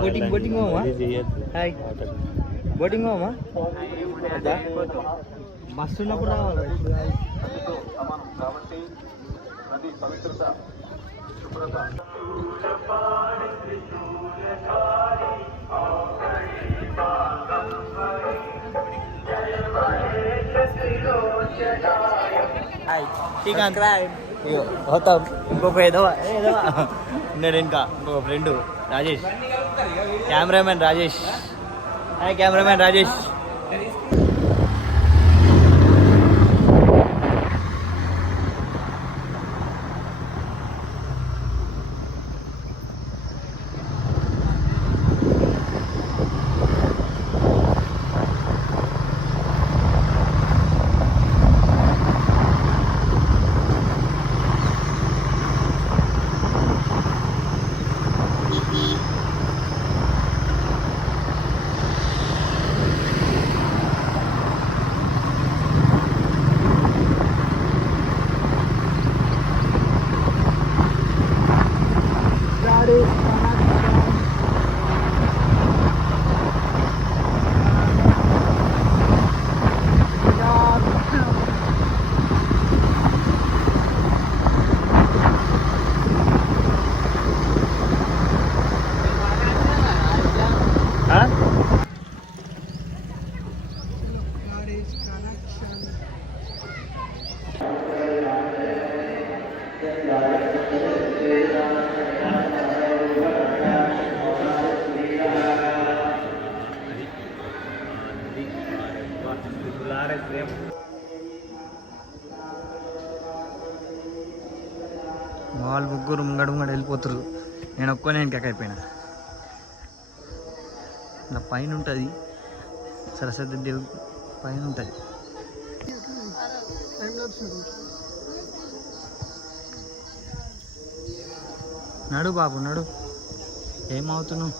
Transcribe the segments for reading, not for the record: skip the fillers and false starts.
boating boating hi boating మస్తు ఉన్నప్పుడు రావాలి కాబట్టి నది పవిత్రత శుభ్రత అవుతాం ఇంకొక ఏదో ఉన్నాడు ఇంకా ఇంకొక friend Rajesh cameraman Rajesh hi cameraman Rajesh వాళ్ళు ముగ్గురు ముంగడు వెళ్ళిపోతారు నేను ఒక్కనే వెనకకి అయిపోయినా ఇలా పైన ఉంటుంది సరస్వతి దేవి పైన ఉంటుంది నడు బాబు నడు ఏమవుతున్నావు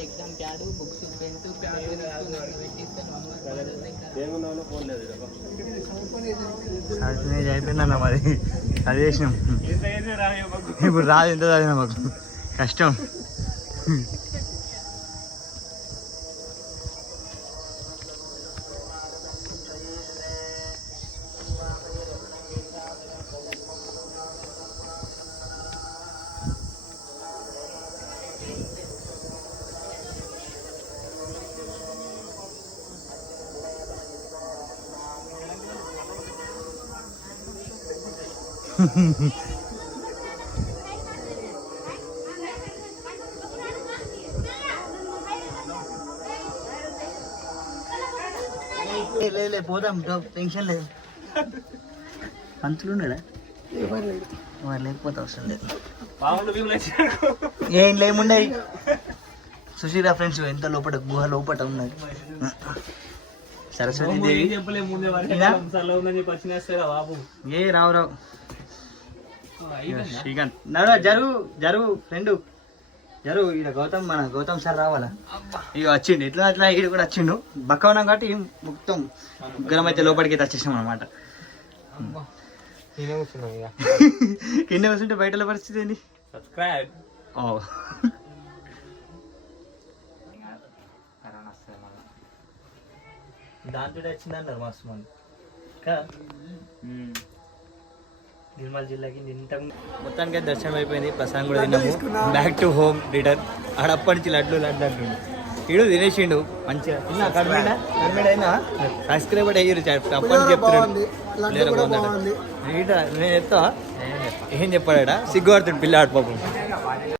ఎగ్జామ్ ప్యాడు బుక్స్ పెన్స్ అయిపోయిందన్న మరి చదివేసినాం ఇప్పుడు రాదు ఎంత చదివినా మాకు కష్టం లే పోదాం టెన్షన్ లేదు పంతులు ఉన్నాడా వారు లేకపోతే అవసరం లేదు ఏం లేముండే సుశీరా ఫ్రెండ్స్ ఎంత లోపల గుహ లోపల ఉన్నది సరస్వతి దేవి ఏ రావు రావు శ్రీకాంత్ నడు జరుగు జరుగు ఫ్రెండు జరుగు ఇక గౌతమ్ సార్ రావాలా ఇక వచ్చిండు ఎట్లా అట్లా ఈడు కూడా వచ్చిండు బక్క ఉన్నాం కాబట్టి మొత్తం ముగ్గురం అయితే లోపలికి వచ్చేసాం అనమాట కింద కూర్చుంటే బయటల పరిస్థితి ఏంది దాంతో వచ్చిందన్నారు మస్తు మంది నిర్మల్ జిల్లాకి ఇంత మొత్తానికి దర్శనం అయిపోయింది ప్రసాదం కూడా తిన్నాము బ్యాక్ టు హోమ్ రిటర్న్ ఆడప్పటి నుంచి లడ్లు అంటుండు ఇడు తినేసిండు మంచిగా తిన్నా కడిమేడైనా సబ్స్క్రైబర్ అయ్యారు అప్పటి చెప్తున్నాడు నేను చెప్తా ఏం చెప్పాడా సిగ్గుపడుతుంది పిల్లాడు పాపం